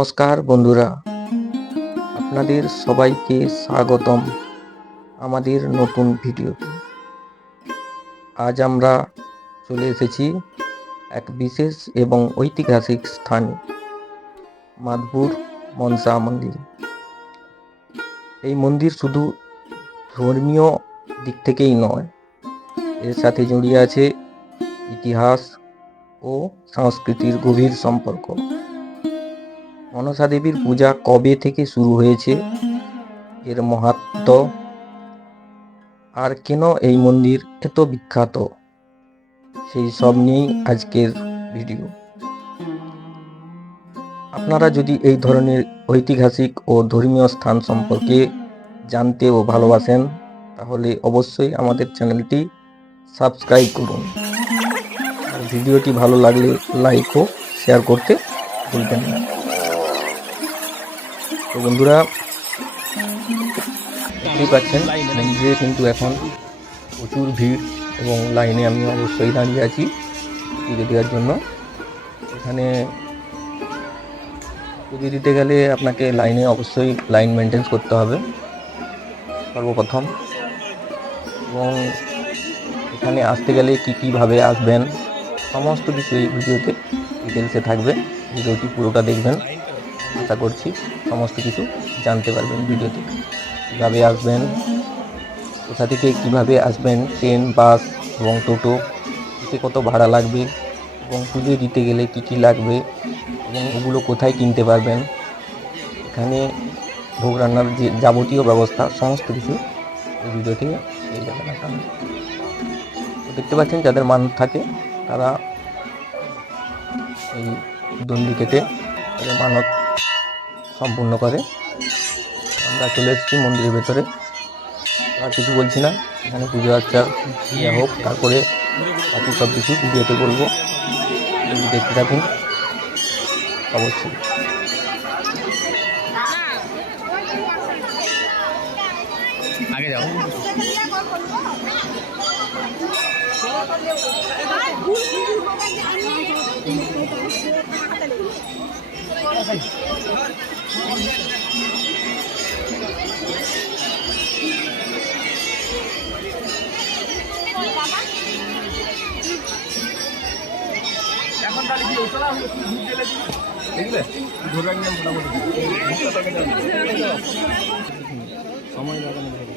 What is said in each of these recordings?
নমস্কার বন্ধুরা, আপনাদের সবাইকে স্বাগতম আমাদের নতুন ভিডিওতে। আজ আমরা চলে এসেছি এক বিশেষ এবং ঐতিহাসিক স্থানে, মাধপুর মনসা মন্দির। এই মন্দির শুধু ধর্মীয় দিক থেকেই নয়, এর সাথে জড়িয়ে আছে ইতিহাস ও সংস্কৃতির গভীর সম্পর্ক। মনসা দেবীর পূজা কবে থেকে শুরু হয়েছে, এর মাহাত্ম্য, আর কেন এই মন্দির এত বিখ্যাত, সেই সব নিয়েই আজকের ভিডিও। আপনারা যদি এই ধরনের ঐতিহাসিক ও ধর্মীয় স্থান সম্পর্কে জানতে ও ভালোবাসেন, তাহলে অবশ্যই আমাদের চ্যানেলটি সাবস্ক্রাইব করুন। আর ভিডিওটি ভালো লাগলে লাইক ও শেয়ার করতে ভুলবেন না। তো বন্ধুরা, দেখতেই পাচ্ছেন মন্দিরে কিন্তু এখন প্রচুর ভিড় এবং লাইনে আমি অবশ্যই দাঁড়িয়ে আছি পুজো দেওয়ার জন্য। এখানে পুজো দিতে গেলে আপনাকে লাইনে অবশ্যই লাইন মেনটেন করতে হবে সর্বপ্রথম, এবং এখানে আসতে গেলে কীভাবে আসবেন সমস্ত কিছু এই ভিডিওতে ডিটেলসে থাকবে। ভিডিওটি পুরোটা দেখবেন, আশা করছি সমস্ত কিছু জানতে পারবেন ভিডিওতে। কীভাবে আসবেন, কোথা থেকে কীভাবে আসবেন, ট্রেন, বাস এবং টোটো, এতে কত ভাড়া লাগবে, এবং পুজো দিতে গেলে কী লাগবে এবং ওগুলো কোথায় কিনতে পারবেন, এখানে ভোগ রান্নার যে যাবতীয় ব্যবস্থা সমস্ত কিছু এই ভিডিও থেকে পেয়ে যাবেন আপনারা। তো দেখতে পাচ্ছেন যাদের মানত থাকে তারা এই দণ্ডি কেটে তাদের মানত সম্পূর্ণ করে। আমরা চলে এসেছি মন্দিরের ভেতরে, আর কিছু বলছি না। এখানে পুজো আর্চা দেওয়া হোক, তারপরে বাকি সব কিছু ভিডিওতে বলবো, দেখতে থাকুন অবশ্যই। আগে যাও। এখন তাহলে কি ওটা দেখলে ধরে রাখলাম মোটামুটি সময় লাগানো হবে।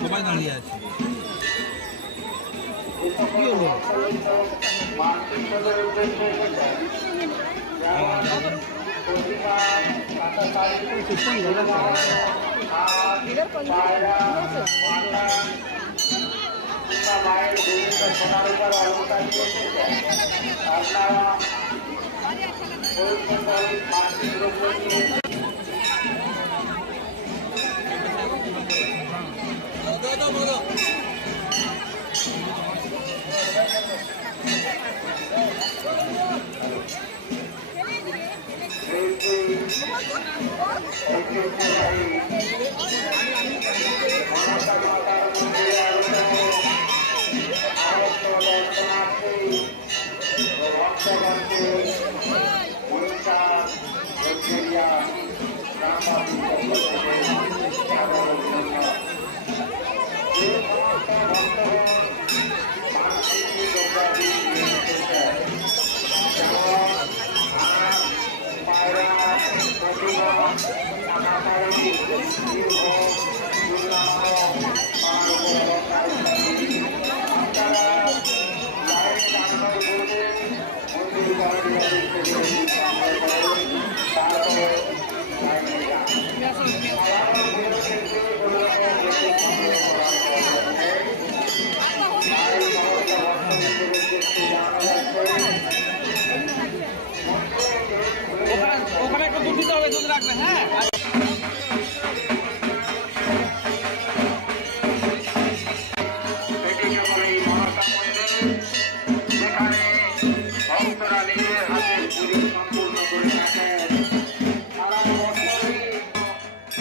সবাই দাঁড়িয়ে আছে। কি হলো? ওখানে একটু দুধ দিতে হবে, দুধ রাখবেন। হ্যাঁ, যেখানে ভক্তরা নিজের হাতে পুজো সম্পূর্ণ করে থাকেন। সারা বছরই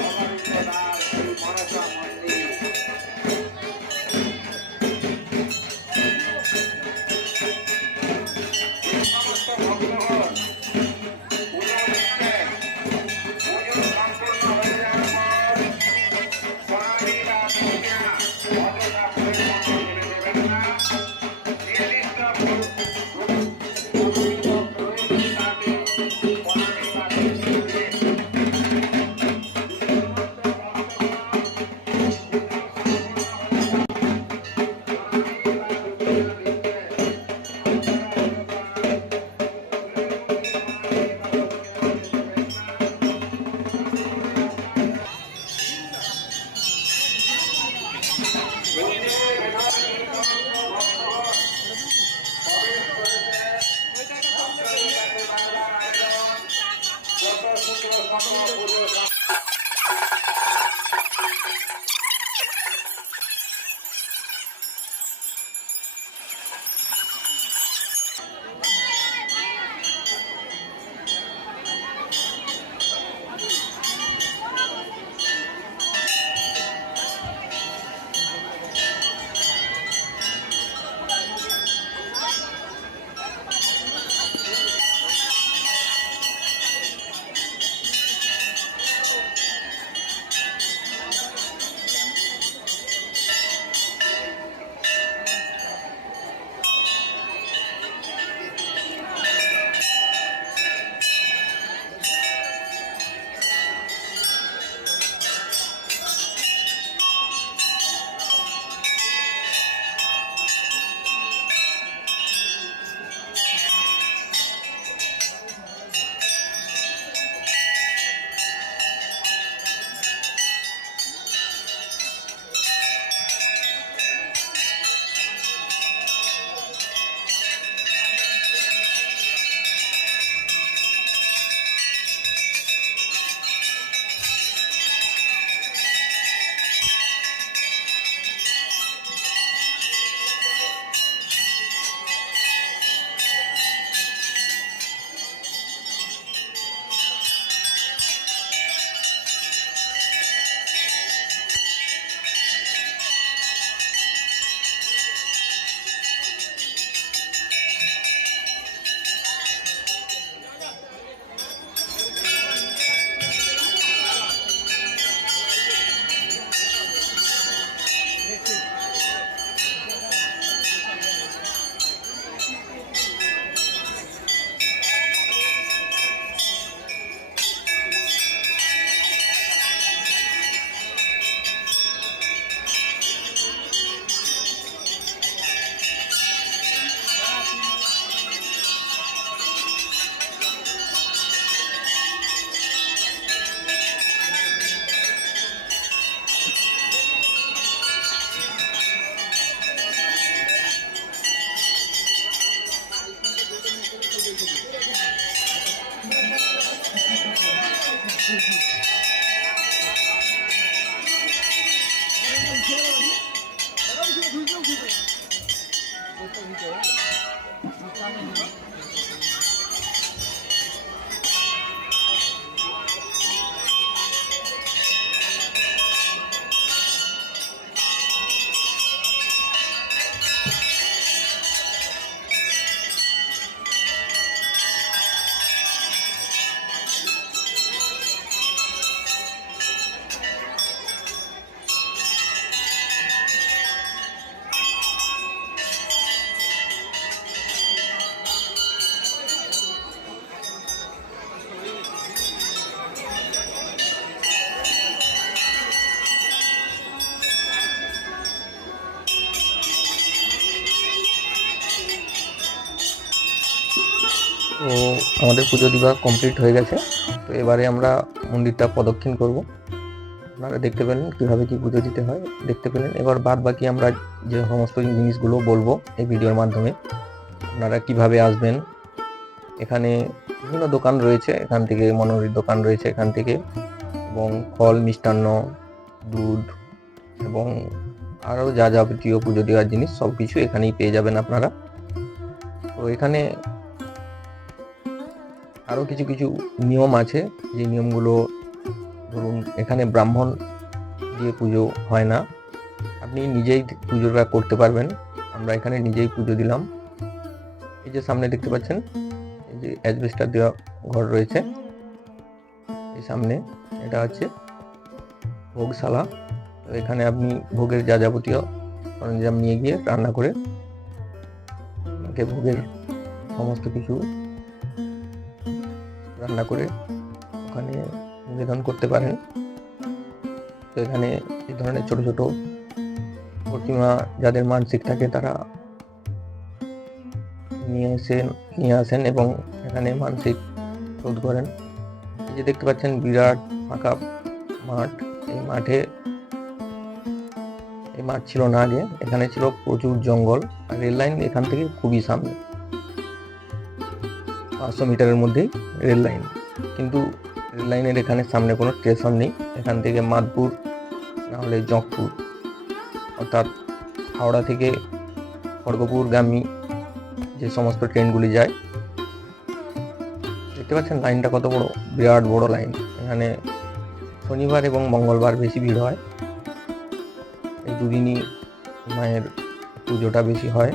অবারিত তার এই মনসা মন্দির। যে সমস্ত ভক্তগণ পুজো দিচ্ছেন, পুজো সম্পূর্ণ হয়ে যাওয়ার পর সোনালী বা কন্যা অযথা ফুলের মতো ফেলে দেবেন না। নির্দিষ্ট রয়েছে তাকে সোনালী বা কন্যাকে তো আমাদের পুজো দিবা কমপ্লিট হয়ে গেছে। তো এবারে আমরা মন্দিরটা প্রদক্ষিণ করব। আপনারা দেখতে পেলেন কীভাবে কি পুজো দিতে হয়, দেখতে পেলেন। এবার বাদ বাকি আমরা যে সমস্ত জিনিসগুলো বলবো এই ভিডিওর মাধ্যমে, আপনারা কিভাবে আসবেন। এখানে বিভিন্ন দোকান রয়েছে, এখান থেকে মনোহরির দোকান রয়েছে এখান থেকে, এবং ফল, মিষ্টান্ন, দুধ এবং আরও যা যাবতীয় পুজো দেওয়ার জিনিস সব কিছু এখানেই পেয়ে যাবেন আপনারা। তো এখানে আরও কিছু কিছু নিয়ম আছে, যে নিয়মগুলো ধরুন এখানে ব্রাহ্মণ দিয়ে পুজো হয় না, আপনি নিজেই পুজোটা করতে পারবেন। আমরা এখানে নিজেই পুজো দিলাম। এই যে সামনে দেখতে পাচ্ছেন, এই যে অ্যাজবেস্টার দেওয়া ঘর রয়েছে, এই সামনে এটা হচ্ছে ভোগশালা। তো এখানে আপনি ভোগের যা যাবতীয় সরঞ্জাম নিয়ে গিয়ে রান্না করে ভোগের সমস্ত কিছু রান্না করে ওখানে নিবেদন করতে পারেন। তো এখানে এই ধরনের ছোট ছোট প্রতিমা যাদের মানসিক থাকে তারা নিয়ে আসেন এবং এখানে মানসিক রোধ করেন। এই যে দেখতে পাচ্ছেন বিরাট ফাঁকা মাঠ, এই মাঠ ছিল না আগে, এখানে ছিল প্রচুর জঙ্গল। আর রেল লাইন এখান থেকে খুবই সামনে, 500 মিটারের মধ্যেই রেল লাইন। কিন্তু রেল লাইনের এখানে সামনে কোনো স্টেশন নেই। এখান থেকে মাদপুর না হলে জংপুর, অর্থাৎ হাওড়া থেকে খড়গপুরগামী যে সমস্ত ট্রেনগুলি যায়। দেখতে পাচ্ছেন লাইনটা কত বড়, বিরাট বড় লাইন। এখানে শনিবার এবং মঙ্গলবার বেশি ভিড় হয়, এই দুদিনই মায়ের পুজোটা বেশি হয়।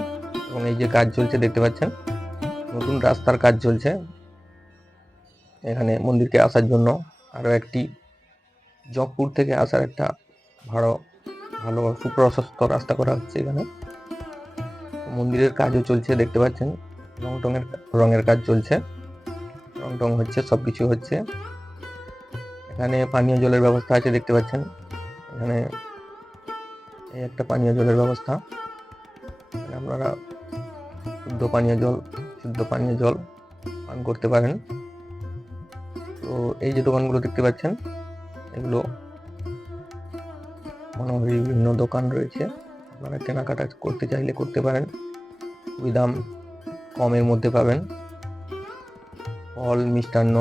এবং এই যে কাজ চলছে দেখতে পাচ্ছেন, নতুন রাস্তার কাজ চলছে এখানে মন্দিরকে আসার জন্য। আরও একটি জগপুর থেকে আসার একটা ভালো সুপ্রশস্ত রাস্তা করা হচ্ছে এখানে। মন্দিরের কাজও চলছে দেখতে পাচ্ছেন, রঙের কাজ চলছে, রং হচ্ছে, সবকিছু হচ্ছে। এখানে পানীয় জলের ব্যবস্থা আছে দেখতে পাচ্ছেন, এখানে এই একটা পানীয় জলের ব্যবস্থা। আপনারা শুদ্ধ পানীয় জল পান করতে পারেন। তো এই যে দোকানগুলো দেখতে পাচ্ছেন, এগুলো মনোহরি বিভিন্ন দোকান রয়েছে, আপনারা কেনাকাটা করতে চাইলে করতে পারেন, খুবই দাম কমের মধ্যে পাবেন। ফল, মিষ্টান্ন,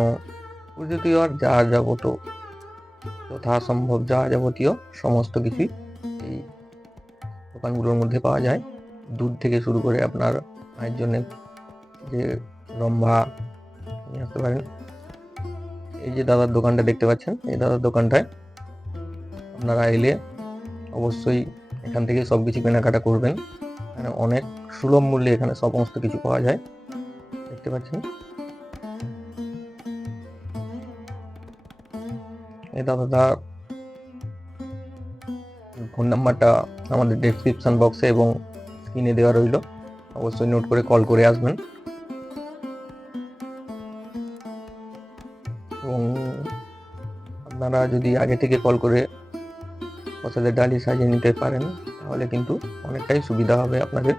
পুজোতীয় আর যা যাবতীয় যথাসম্ভব যা যাবতীয় সমস্ত কিছুই এই দোকানগুলোর মধ্যে পাওয়া যায়। দুধ থেকে শুরু করে আপনার মায়ের জন্য যে রম্ভা নিয়ে আসতে পারেন। এই যে দাদার দোকানটা দেখতে পাচ্ছেন, এই দাদার দোকানটায় আপনারা এলে অবশ্যই এখান থেকে সব কিছু কেনাকাটা করবেন। এখানে অনেক সুলভ মূল্যে এখানে সমস্ত কিছু পাওয়া যায় দেখতে পাচ্ছেন। এই দাদার ফোন নাম্বারটা আমাদের ডেসক্রিপশন বক্সে এবং স্ক্রিনে দেওয়া রইল, অবশ্যই নোট করে কল করে আসবেন। এবং আপনারা যদি আগে থেকে কল করে প্রসাদের ডালি সাজিয়ে নিতে পারেন তাহলে কিন্তু অনেকটাই সুবিধা হবে আপনাদের।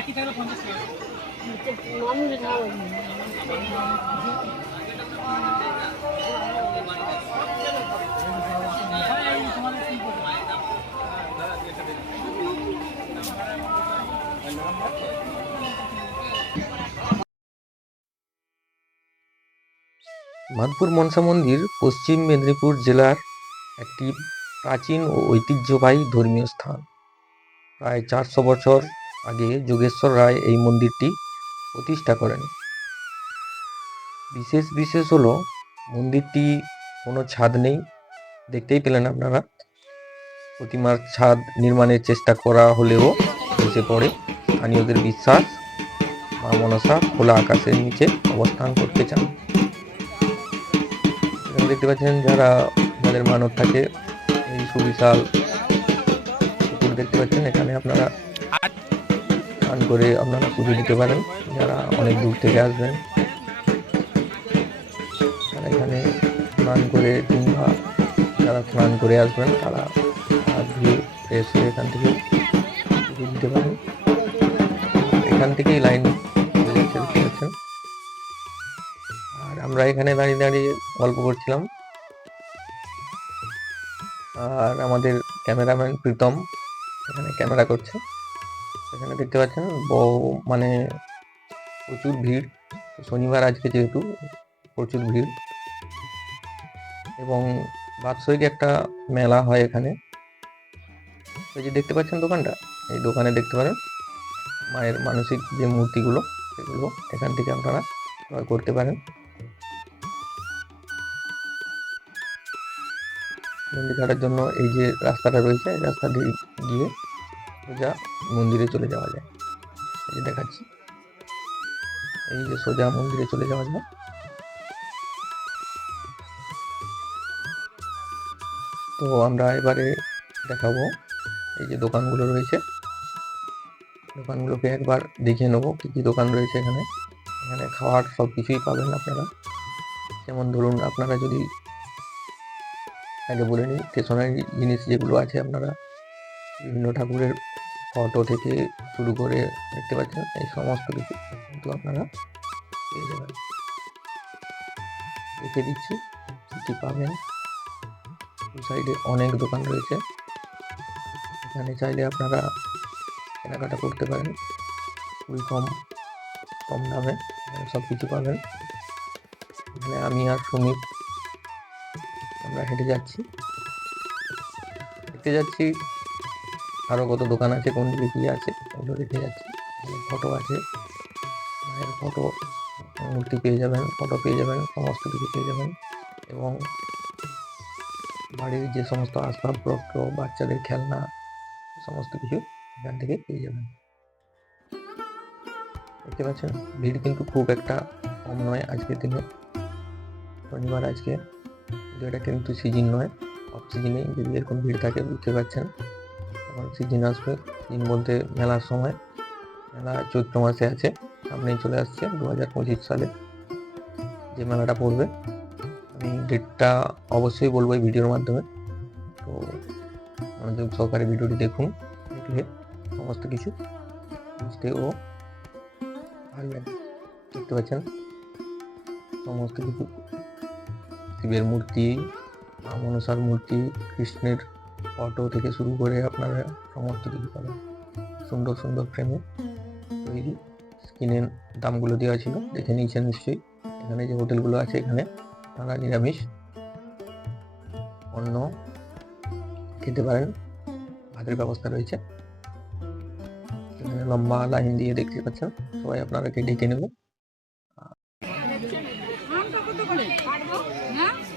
একই থাকলে 50 মাদপুর মনসা মন্দির পশ্চিম মেদিনীপুর জেলার একটি প্রাচীন ও ঐতিহ্যবাহী ধর্মীয় স্থান। প্রায় 400 বছর আগে যোগেশ্বর রায় এই মন্দিরটি প্রতিষ্ঠা করেন। বিশেষ হলো মন্দিরটি কোনো ছাদ নেই, দেখতেই পেলেন আপনারা। প্রতিমার ছাদ নির্মাণের চেষ্টা করা হলেও এসে পড়ে স্থানীয়দের বিশ্বাস মা মনসা খোলা আকাশের নিচে অবস্থান করতে চান। এখানে দেখতে পাচ্ছেন যাদের মানত থাকে, এই সুবিশাল পুকুর দেখতে পাচ্ছেন। এখানে আপনারা স্নান করে আপনারা পুজো দিতে পারেন। যারা অনেক দূর থেকে আসবেন তারা এখানে স্নান করে, কিংবা যারা স্নান করে আসবেন তারা হাত ধুয়ে ফ্রেশ হয়ে এখান থেকে পুজো দিতে পারেন। এখান থেকেই লাইন হয়ে যাচ্ছে দেখতে পাচ্ছেন। আর আমরা এখানে দাঁড়িয়ে দাঁড়িয়ে গল্প করছিলাম। আর আমাদের ক্যামেরাম্যান প্রীতম এখানে ক্যামেরা করছে। এখানে দেখতে পাচ্ছেন মানে প্রচুর ভিড়। শনিবার আজকে যেহেতু প্রচুর ভিড়, এবং বাৎসরিক একটা মেলা হয় এখানে। এই যে দেখতে পাচ্ছেন দোকানটা, এই দোকানে দেখতে পারেন মায়ের মানসিক যে মূর্তিগুলো সেগুলো এখান থেকে আপনারা ক্রয় করতে পারেন। মন্দির ঘাটার জন্য এই যে রাস্তাটা রয়েছে, এই রাস্তা দিয়ে গিয়ে সোজা মন্দিরে চলে যাওয়া যায়। এই যে দেখাচ্ছি, এই যে সোজা মন্দিরে চলে যাওয়া যায়। তো আমরা এবারে দেখাবো এই যে দোকানগুলো রয়েছে, দোকানগুলোকে একবার দেখিয়ে নেবো কি কি দোকান রয়েছে এখানে। এখানে খাওয়ার সব কিছুই পাবেন আপনারা। যেমন ধরুন, আপনারা যদি আগে বলে নিই, স্টেশনারি জিনিস যেগুলো আছে, আপনারা বিভিন্ন ঠাকুরের ফটো থেকে শুরু করে দেখতে পাচ্ছেন এই সমস্ত কিছু কিন্তু আপনারা পেয়ে যাবেন। দেখে দিচ্ছি কি কি পাবেন। দু সাইডে অনেক দোকান রয়েছে, এখানে চাইলে আপনারা কেনাকাটা করতে পারেন খুবই কম দামে। সব কিছু পাবেন। এখানে আমি আর সুমিত আমরা হেঁটে যাচ্ছি, দেখতে যাচ্ছি আরও কত দোকান আছে, কোন দিকে কী আছে ওগুলো দেখে যাচ্ছি। ফটো আছে, মায়ের ফটো, মূর্তি পেয়ে যাবেন, ফটো পেয়ে যাবেন, সমস্ত কিছু পেয়ে যাবেন। এবং বাড়ির যে সমস্ত আসবাবপত্র, বাচ্চাদের খেলনা, সমস্ত কিছু এখান থেকে পেয়ে যাবেন। দেখতে পাচ্ছেন ভিড় কিন্তু খুব একটা কম নয় আজকের দিনে। শনিবার আজকে, কিন্তু এটা কিন্তু সিজন নয়, অফ সিজনে যদি এরকম ভিড় থাকে বুঝতে পারছেন। এখন সিজন আসবে, সিজন বলতে মেলার সময়। মেলা চৈত্র মাসে আছে, সামনেই চলে আসছে 2025 সালে যে মেলাটা পড়বে। আমি ডেটটা অবশ্যই বলবো এই ভিডিওর মাধ্যমে। তো মনোযোগ সহকারে ভিডিওটি দেখুন, দেখলে সমস্ত কিছু বুঝতে ও পারবেন। দেখতে পাচ্ছেন সমস্ত কিছু, শিবের মূর্তি, মা মনসার মূর্তি, কৃষ্ণের ফটো থেকে শুরু করে আপনারা সমস্ত কিছু পাবেন। সুন্দর সুন্দর ফ্রেমে তৈরি। স্ক্রিনের দামগুলো দেওয়া ছিল, দেখে নিয়েছেন নিশ্চয়ই। এখানে যে হোটেলগুলো আছে, এখানে আপনারা নিরামিষ অন্ন খেতে পারেন, ভাতের ব্যবস্থা রয়েছে। এখানে লম্বা লাইন দিয়ে দেখতে পাচ্ছেন, সবাই আপনারাকে ডেকে নেবে।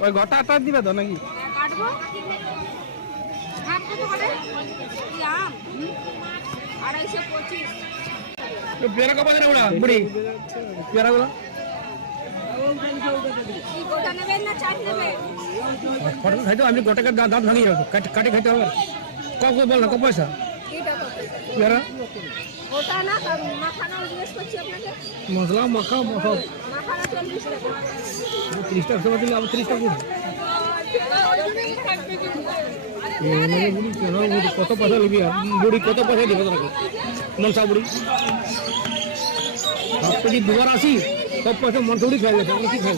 ওই ঘরটা আটা দিবে তো নাকি? কাটবো আম কত করে? এই আম 225। পেয়ারা কত দেন ওরা বুড়ি? পেয়ারাগুলো কি গোটা নেবেন না চাট নেবেন? ফটো খাইতে আমি গোটাকে দাঁত ভাঙিয়ে যাবো, কাটে খাইতে হবে। কত বল না, কত পয়সা এটা কত? পেয়ারা? গোটা না মাখানা জিজ্ঞেস করছি আপনাকে। মশলা মাখা সব মাখানা 40 টাকা। 30 টাকা দিলে আবার 30 টাকা করে। কত পয়সা নিবি? বুড়ি কত পয়সা দিবে তোকে? মনসা বুড়ি যদি দুবার আসি সব পয়সা মনসা বুড়ি খাই গেছে, আমরা কি খাই?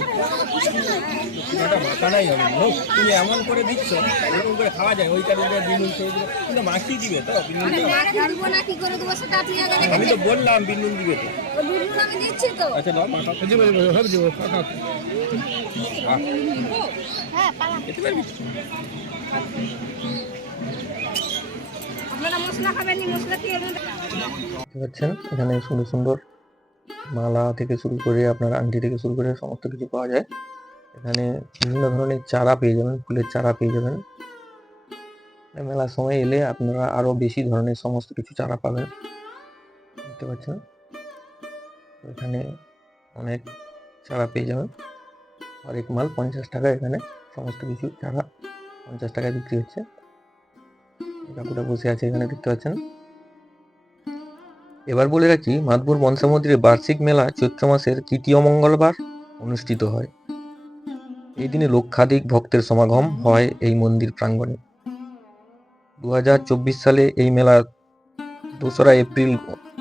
মাখানাই হবে হোক, তুমি এমন করে দিচ্ছ এরকম করে খাওয়া যায়। ওইটা দিলে বিনুন খেয়ে কিন্তু মাখি দিবে তো বিনুন। দিব না কি করে দেবো সেটা আপনি আগে আমি তো বললাম বিনুন দিবে তো। ওই বিলগুলো আমি দিচ্ছি তো। আচ্ছা নাও মাখা সব দিব হ্যাঁ পালা। খেতে পারবি? আপনারা মশলা খাবেন নি? মশলা কি এর মধ্যে? দেখতে পাচ্ছেন এখানে সুন্দর সুন্দর মালা থেকে শুরু করে আপনার আংটি থেকে শুরু করে সমস্ত কিছু পাওয়া যায়। এখানে বিভিন্ন ধরনের চারা পেয়ে যাবেন, ফুলের চারা পেয়ে যাবেন। মেলার সময় এলে আপনারা আরো বেশি ধরনের সমস্ত কিছু চারা পাবেন, দেখতে পাচ্ছেন। তো এখানে অনেক চারা পেয়ে যাবেন। হরেক মাল 50 টাকা, এখানে সমস্ত কিছু চারা 50 টাকায় বিক্রি হচ্ছে। কাকুটা বসে আছে এখানে, দেখতে পাচ্ছেন। এবার বলে রাখি, মাধপুর মনসা মন্দিরে বার্ষিক মেলা চৈত্র মাসের তৃতীয় মঙ্গলবার অনুষ্ঠিত হয়। এই দিনে লক্ষাধিক ভক্তের সমাগম হয় এই মন্দির প্রাঙ্গণে। 2024 সালে এই মেলা 2রা এপ্রিল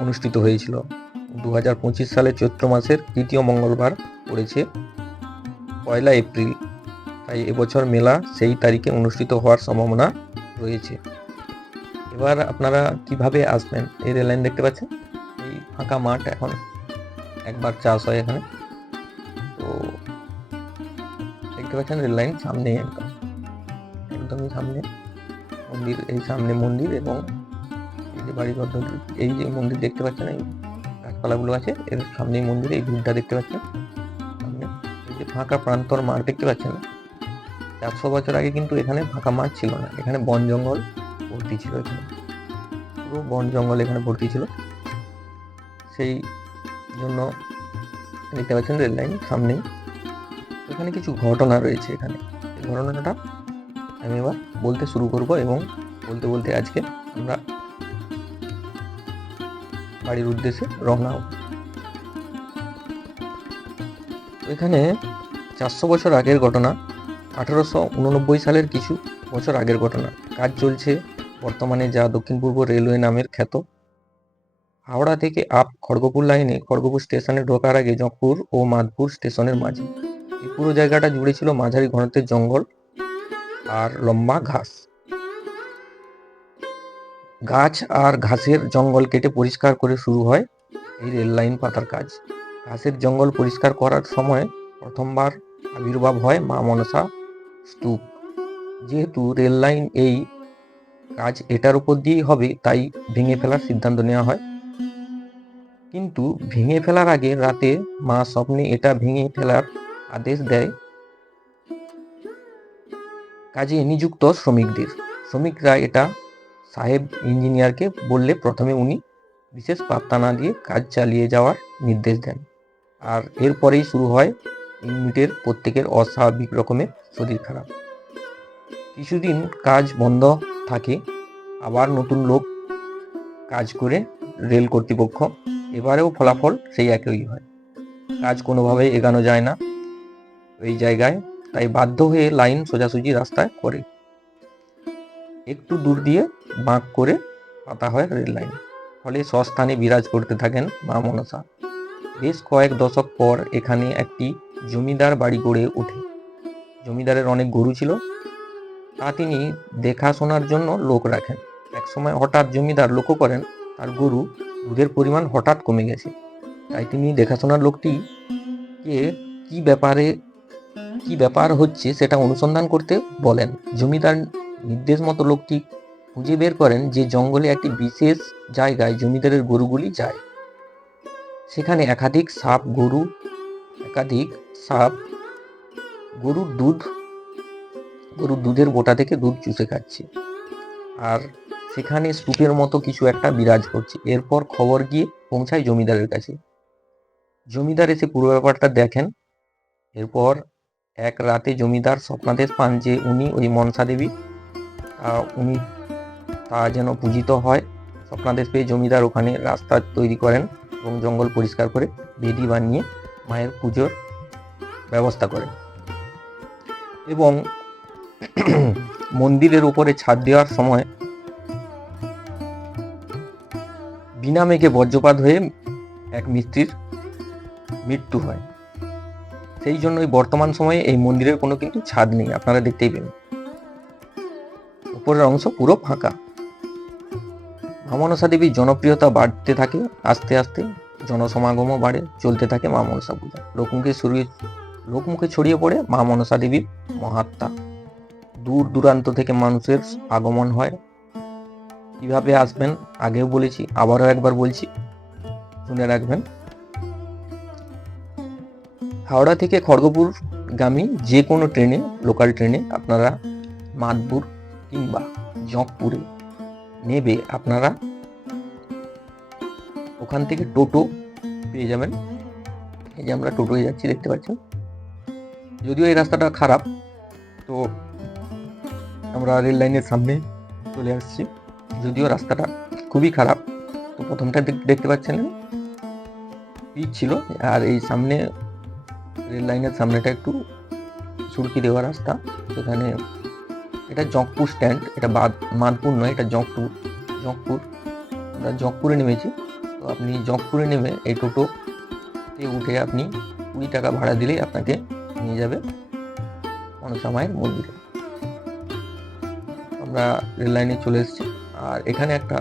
অনুষ্ঠিত হয়েছিল। 2025 সালে চৈত্র মাসের তৃতীয় মঙ্গলবার পড়েছে 1 এপ্রিল, তাই এবছর মেলা সেই তারিখে অনুষ্ঠিত হওয়ার সম্ভাবনা রয়েছে। এবার আপনারা কিভাবে আসবেন, এই রেল লাইন দেখতে পাচ্ছেন, এই ফাঁকা মাঠ, এখন একবার চাষ হয় এখানে। তো দেখতে পাচ্ছেন রেল লাইন সামনে, একদমই সামনে মন্দির, এই সামনে মন্দির এবং এই যে বাড়ির পদ্ধতি, এই যে মন্দির দেখতে পাচ্ছেন, এই গাছপালাগুলো আছে এর সামনেই মন্দির, এই ভিড়টা দেখতে পাচ্ছেন সামনে। এই যে ফাঁকা প্রান্তর মাঠ দেখতে পাচ্ছেন, 400 বছর আগে কিন্তু এখানে ফাঁকা মাঠ ছিল না, এখানে বন জঙ্গল ভর্তি ছিল, এখানে পুরো বন জঙ্গল এখানে ভর্তি ছিল। সেই জন্য দেখতে পাচ্ছেন রেল লাইন সামনেই। এখানে কিছু ঘটনা রয়েছে, এখানে এই ঘটনাটা আমি এবার বলতে শুরু করব এবং বলতে বলতে আজকে আমরা বাড়ির উদ্দেশ্যে রওনা হব। এখানে 400 বছর আগের ঘটনা, 1889 সালের কিছু বছর আগের ঘটনা। কাজ চলছে বর্তমানে যা দক্ষিণ পূর্ব রেলওয়ে নামের খ্যাত। হাওড়া থেকে আপ খড়গপুর লাইনে খড়গপুর স্টেশনে ঢোকার আগে জঁকপুর ও মাধপুর স্টেশনের মাঝে এই পুরো জায়গাটা জুড়ে ছিল মাঝারি ঘনত্বের জঙ্গল আর লম্বা ঘাস। গাছ আর ঘাসের জঙ্গল কেটে পরিষ্কার করে শুরু হয় এই রেল লাইন পাতার কাজ। ঘাসের জঙ্গল পরিষ্কার করার সময় প্রথমবার আবির্ভাব হয় মা মনসা স্তূপ। যেহেতু রেল লাইন এই কাজ এটার উপর দিয়েই হবে, তাই ভেঙে ফেলার সিদ্ধান্ত নেওয়া হয়। কিন্তু ভেঙে ফেলার আগে রাতে মা স্বপ্নে এটা ভেঙে ফেলার আদেশ দেয় কাজে নিযুক্ত শ্রমিকদের। শ্রমিকরা এটা সাহেব ইঞ্জিনিয়ারকে বললে প্রথমে উনি বিশেষ পাত্তা না দিয়ে কাজ চালিয়ে যাওয়ার নির্দেশ দেন। আর এরপরেই শুরু হয় ইউনিটের প্রত্যেকের অস্বাভাবিক রকমের শরীর খারাপ। কিছুদিন কাজ বন্ধ থাকে, আবার নতুন লোক কাজ করে রেল কর্তৃপক্ষ। এবারেও ফলাফল সেই একই হয়, কাজ কোনোভাবেই এগানো যায় না এই জায়গায়, তাই বাধ্য হয়ে লাইন সোজাসুজি রাস্তায় করে একটু দূর দিয়ে বাঁক করে পাতা হয় রেল লাইন। ফলে স্বস্থানে বিরাজ করতে থাকেন মা মনসা। বেশ কয়েক দশক পর এখানে একটি জমিদার বাড়ি গড়ে ওঠে। জমিদারের অনেক গরু ছিল, তা তিনি দেখাশোনার জন্য লোক রাখেন। একসময় হঠাৎ জমিদার লক্ষ্য করেন তার গরু দুধের পরিমাণ হঠাৎ কমে গেছে, তাই তিনি দেখাশোনার লোকটি কে কি ব্যাপার হচ্ছে সেটা অনুসন্ধান করতে বলেন। জমিদার নির্দেশ মতো লোকটি খুঁজে বের করেন যে জঙ্গলে একটি বিশেষ জায়গায় জমিদারের গরুগুলি যায়। সেখানে একাধিক সাপ গরুর দুধের বোটা থেকে দুধ চুষে খাচ্ছে, আর সেখানে স্তূপের মতো কিছু একটা বিরাজ করছে। এরপর খবর গিয়ে পৌঁছায় জমিদারের কাছে। জমিদার এসে পুরো ব্যাপারটা দেখেন। এরপর এক রাতে জমিদার স্বপ্নাদেশ পান যে উনি ওই মনসা দেবী, তা যেন পূজিত হয়। স্বপ্নাদেশ পেয়ে জমিদার ওখানে রাস্তা তৈরি করেন এবং জঙ্গল পরিষ্কার করে বেদি বানিয়ে মায়ের পুজোর ব্যবস্থা করেন এবং মন্দিরের উপরে ছাদ দেওয়ার সময় বিনা মেঘে বজ্রপাত হয়ে এক মিস্ত্রির মৃত্যু হয়। সেই জন্যই বর্তমান সময়ে এই মন্দিরের কোনো কিন্তু ছাদ নেই, আপনারা দেখতেই পেন, উপরের অংশ পুরো ফাঁকা। মা মনসা দেবীর জনপ্রিয়তা বাড়তে থাকে, আস্তে আস্তে জনসমাগমও বাড়ে, চলতে থাকে মা মনসা পূজা। লোকমুখে ছড়িয়ে পড়ে মা মনসা দেবীর মহাত্মা। দূর দূরান্ত থেকে মানুষের আগমন হয়। কিভাবে আসবেন আগেও বলেছি, আবারও একবার বলছি, শুনে রাখবেন। হাওড়া থেকে খড়গপুর গামী যে কোনো ট্রেনে, লোকাল ট্রেনে আপনারা মাধপুর কিংবা জঁকপুরে নেবে, আপনারা ওখান থেকে টোটো পেয়ে যাবেন। এই যে আমরা টোটোয় যাচ্ছি, দেখতে পাচ্ছেন। যদিও এই রাস্তাটা খারাপ, তো আমরা রেল লাইনের সামনে চলে আসছি। যদিও রাস্তাটা খুবই খারাপ, তো প্রথমটা দেখতে পাচ্ছেন পিচ ছিল, আর এই সামনে রেল লাইনের সামনেটা একটু সুরকি দেওয়া রাস্তা। সেখানে এটা জঙ্কপুর স্ট্যান্ড, এটা মানপুর নয়, এটা জঙ্কপুর। আমরা জঙ্কপুরে নেমেছি। তো আপনি জঙ্কপুরে নেমে এই টোটোতে উঠে আপনি 20 টাকা ভাড়া দিলেই আপনাকে নিয়ে যাবে মনসা মায়ের মন্দিরে। আমরা রেল লাইনে চলে এসেছি, আর এখানে একটা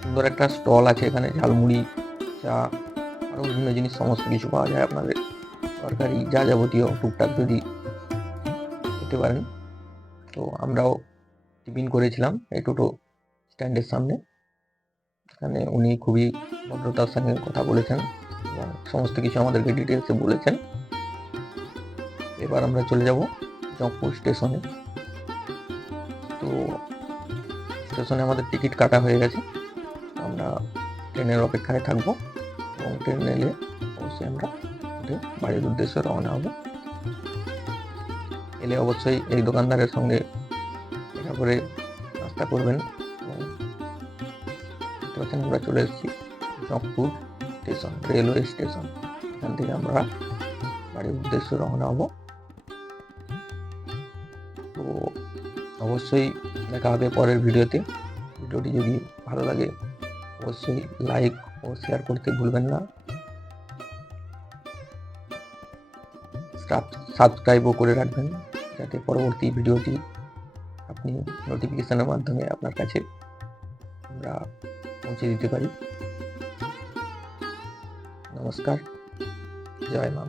সুন্দর একটা স্টল আছে। এখানে ঝালমুড়ি, চা, আরও বিভিন্ন জিনিস সমস্ত কিছু পাওয়া যায়। আপনাদের তরকারি যা যাবতীয় টুকটাক যদি খেতে পারেন। তো আমরাও টিফিন করেছিলাম এই টোটো স্ট্যান্ডের সামনে। এখানে উনি খুবই ভদ্রতার সঙ্গে কথা বলেছেন এবং সমস্ত কিছু আমাদেরকে ডিটেলসে বলেছেন। এবার আমরা চলে যাব জঙ্কপুর স্টেশনে। তো স্টেশনে আমাদের টিকিট কাটা হয়ে গেছে। আমরা ট্রেনের অপেক্ষায় থাকবো এবং ট্রেন এলে অবশ্যই আমরা বাড়ির উদ্দেশ্যে রওনা হব। এলে অবশ্যই এই দোকানদারের সঙ্গে দেখা করে নাস্তা করবেন। এবং দেখতে পাচ্ছেন আমরা চলে এসেছি জঙ্কপুর স্টেশন, রেলওয়ে স্টেশন। এখান থেকে আমরা বাড়ির উদ্দেশ্যে রওনা হব। তো অবশ্যই দেখা হবে পরের ভিডিওতে। ভিডিওটি যদি ভালো লাগে অবশ্যই লাইক ও শেয়ার করতে ভুলবেন না। সাবস্ক্রাইবও করে রাখবেন, যাতে পরবর্তী ভিডিওটি আপনি নোটিফিকেশনের মাধ্যমে আপনার কাছে আমরা পৌঁছে দিতে পারি। নমস্কার, জয় মা।